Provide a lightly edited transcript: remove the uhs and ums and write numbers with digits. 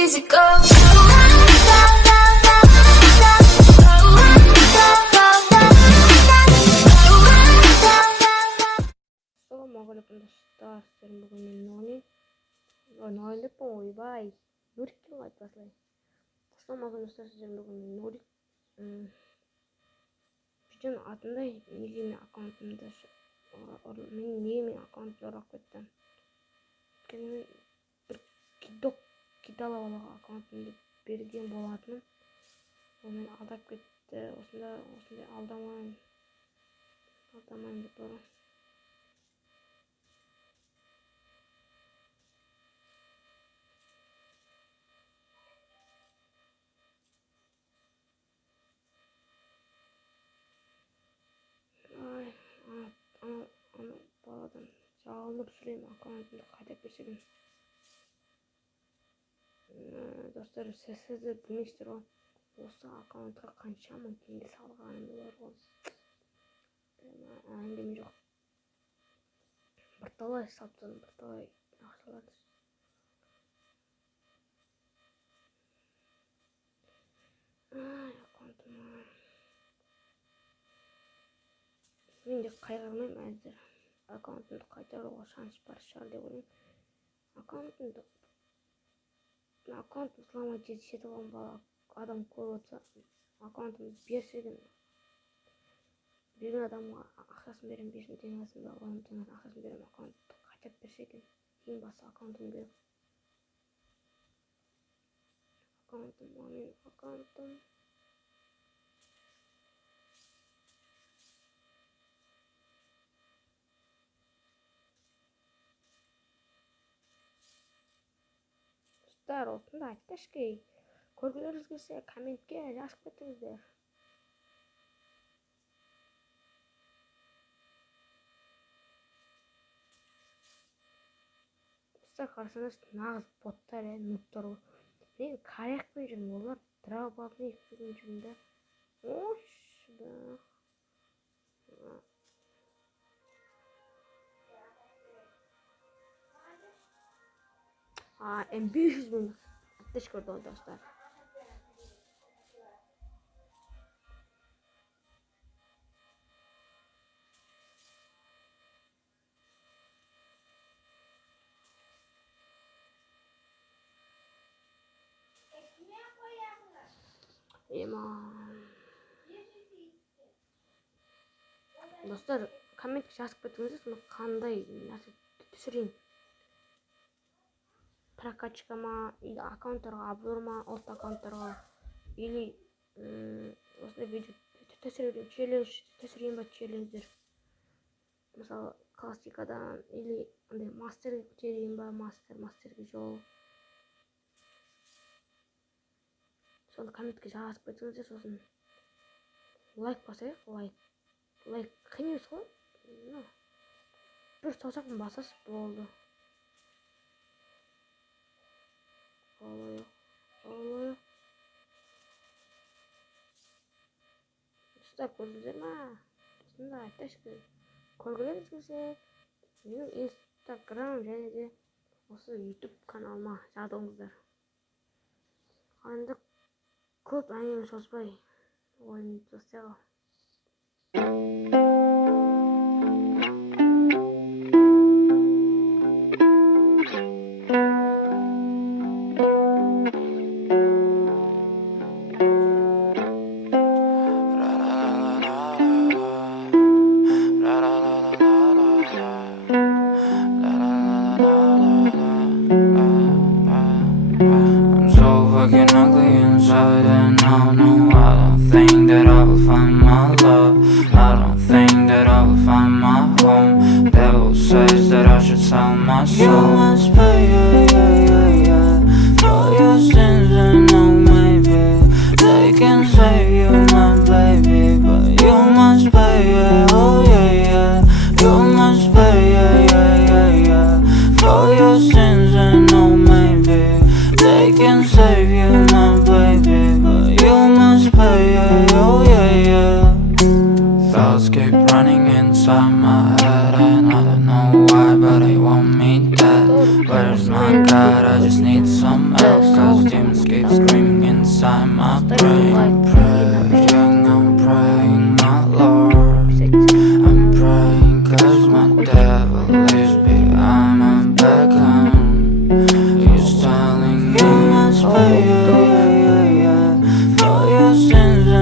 easy go. Assalamualaikum dostlar. Sizin bugün Noni. Noni деп ойбай. Нурик деп айтып атпайсызбы? Assalamualaikum dostlar. Sizin bugün Nurик. Bütün atında неге аккаунтымда мен неге мен аккаунтты урап кеттім. Өйткені бір кидала балаға аккаунтымды берген болатынмын. Ол мені алдап кетті. Осындай алдамайын деп барам. Баладан жалынып сұраймын аккаунтымды қайтып берсеңіз. Достар, сіздер білмейсіздер ғой, осы аккаунтқа қанша мың теңге салғанымды бар ғой. Әңгіме жоқ. Бірталай салыптым, бірталай ақшаларды. Аккаунтыма. Мен де қайғырмаймын әзір. Аккаунтымды қайтаруға шанс бар шығар деп ойлаймын. Аккаунтымды сыламай жетішеді olan бала адам көріп отырса, аккаунтымды берген адамға ақшасын беремін, 5000 теңгесін ба, 10 000 теңгесін ақшасын беремін, аккаунтты қайтып берсе екен. Ең басы аккаунтымды беріп. Аккаунтым. Осында айтпашки, көргілеріңіз келсе комментке жазып кетіңіздер. Достар, қарасаңыз нағыз боттар, нуттар. Мен корректпен жүрмін, олар дробовник деген жүрмді. Ошда. M500 bin atış gördü o dostlar. Dostlar, komment жазып кетіңіздер, соны қандай нәрсе түсірейін. Прокачка ма, или аккаунттарға обзор ма, от аккаунттарға, или осындай видео түсірейін ба челлендждер. Мысалы классикадан, или мастерге көтерейін ба, мастерге жол. Соны комментке жазып кетіңіздер, сосын лайк басайық, лайк қиын емес қой. Бір саусақпен басасыз болды. Oluyor. Dostlar, gördünüz mü? Aslında arkadaşlar, көргілеріңіз келсе, менің Instagram және де осы YouTube каналыма жазылыңыздар. Енді көп әңгіме созбай ойынды жасайық. And I don't think that I will find my love. I don't think some else. Those demons keep screaming inside my brain.